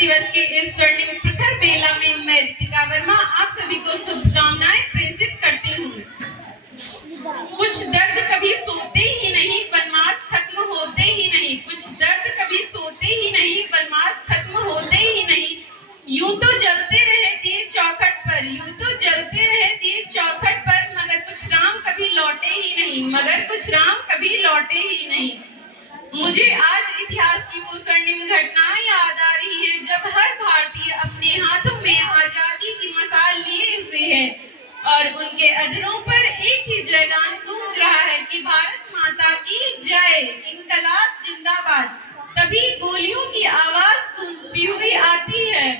दिवस के इस स्वर्णिम प्रखर बेला में मैं रितिका वर्मा आप सभी को शुभकामनाएं प्रेषित करती हूँ। कुछ दर्द कभी सोते ही नहीं, वनवास खत्म होते ही नहीं। कुछ दर्द कभी सोते ही नहीं, वनवास खत्म होते ही नहीं। यूं तो जलते रहे दिए चौखट पर, यूं तो जलते रहे दिए चौखट पर, मगर कुछ राम कभी लौटे ही नहीं, मगर कुछ राम कभी लौटे ही नहीं। मुझे आज इतिहास की वो स्वर्णिम घटनाएं याद आ रही है जब हर भारतीय अपने हाथों में आजादी की मशाल लिए हुए है और उनके अधरों पर एक ही जयगान गूंज रहा है कि भारत माता की जय, इनकलाब जिंदाबाद। तभी गोलियों की आवाज गूंजती हुई आती है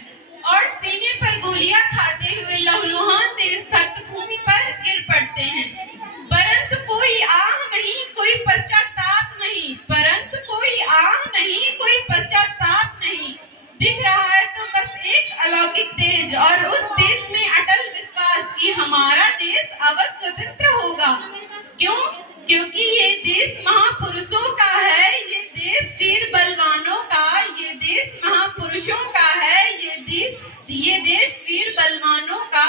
और सीने पर गोलियां खाते हुए लहूलुहान देश भक्त भूमि पर गिर पड़ते हैं। परंतु कोई आह नहीं, कोई पश्चाताप नहीं, परंतु कोई आह नहीं, कोई पश्चाताप नहीं। दिख रहा है तो बस एक अलौकिक तेज और उस देश में अटल विश्वास कि हमारा देश अवश्य स्वतंत्र होगा। क्यों? क्योंकि ये देश महापुरुषों का है, ये देश वीर बलवानों का, ये देश महापुरुषों का है, ये देश वीर बलवानों का,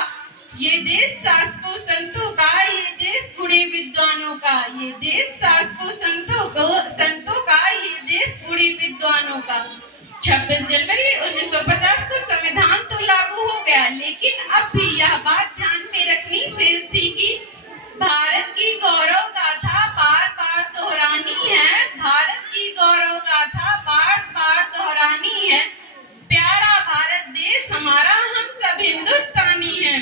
ये देश शासकों संतों का, ये देश गुणी विद्वानों का, ये देश शासकों संतों का, ये देश गुणी विद्वानों का। 26 जनवरी 1950 को संविधान तो लागू हो गया, लेकिन अब भी यह बात ध्यान में रखनी शेष थी कि भारत की गौरव गाथा बार बार दोहरानी है, भारत की गौरव गाथा बार बार दोहरानी है। प्यारा भारत देश हमारा, हम सब हिंदुस्तानी हैं।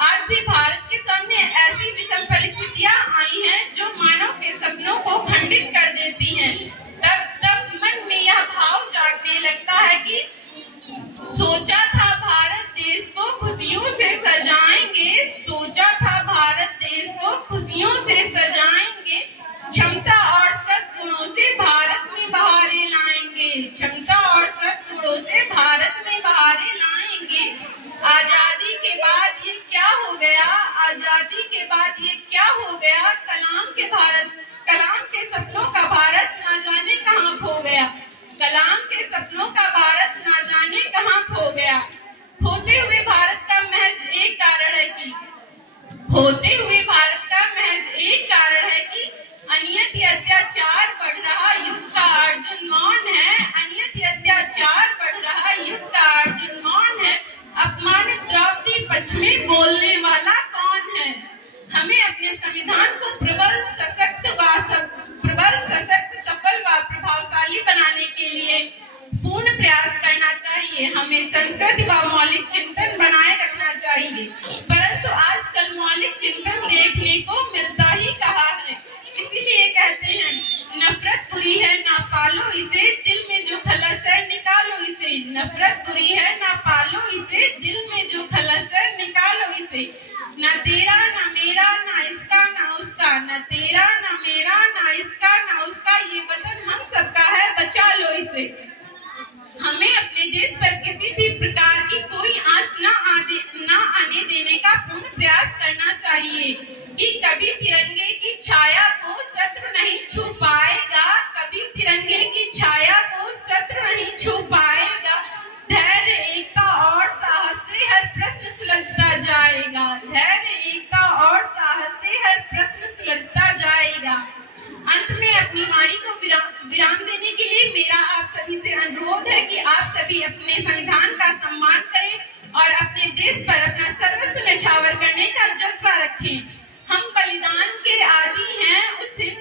आज भी भारत के सामने ऐसी विषम परिस्थितियां आई हैं जो मानव के सपनों को खंडित कर देती हैं। तब मन में यह भाव जागने लगता है कि सोचा था भारत देश को खुशियों से सजाएंगे, सोचा था भारत देश को खुशियों से सजाएंगे, क्षमता और सद्गुणों से भारत में बहारें लाएंगे, क्षमता और सद्गुणों से भारत में बहारें लाएंगे। आजादी के बाद ये क्या हो गया, आजादी के बाद ये क्या हो गया, कलाम के सपनों का भारत ना जाने कहां खो गया, कलाम के सपनों का भारत ना जाने कहां खो गया। खोते हुए भारत का महज एक कारण है कि खोते हुए भारत का महज एक कारण है कि अनियत अत्याचार बढ़ रहा युग का अर्जुन मौन है, अनियत अत्याचार बढ़ रहा युग का अर्जुन मौन है। अपमानित द्रौपदी पक्ष में बोलने वाला कौन है? हमें अपने संविधान को प्रबल, सशक्त, सफल व प्रभावशाली बनाने के लिए पूर्ण प्रयास करना चाहिए। हमें संस्कृति व मौलिक चिंतन बनाए रखना चाहिए, परंतु आजकल मौलिक चिंतन देखने को मिलता ही कहाँ है। इसीलिए कहते हैं नफरत बुरी है ना पालो इसे, दिल में जो खलस है निकालो इसे। नफरत बुरी है ना पालो इसे, दिल में जो खलस है निकालो इसे। ना तेरा ना मेरा ना इसका ना उसका, ना तेरा ना मेरा ना इसका ना उसका, ये वतन हम सबका है, बचा लो इसे। हमें अपने देश पर किसी भी प्रकार की कोई आंच ना आने देने का पूर्ण प्रयास करना चाहिए कि कभी तिरंगे की छाया को शत्रु नहीं छू पाएगा, कभी तिरंगे की छाया को शत्रु नहीं छू पाएगा। धैर्य, एकता और साहस से हर प्रश्न सुलझता जाएगा, धैर्य, एकता और साहस से हर प्रश्न सुलझता जाएगा। अंत में अपनी वाणी को विराम देने के लिए मेरा आप सभी से अनुरोध है कि आप सभी अपने संविधान का सम्मान करें और अपने देश पर अपना सर्वस्व न्यौछावर करने का जज्बा रखें। हम बलिदान के आदी हैं, उस हिंद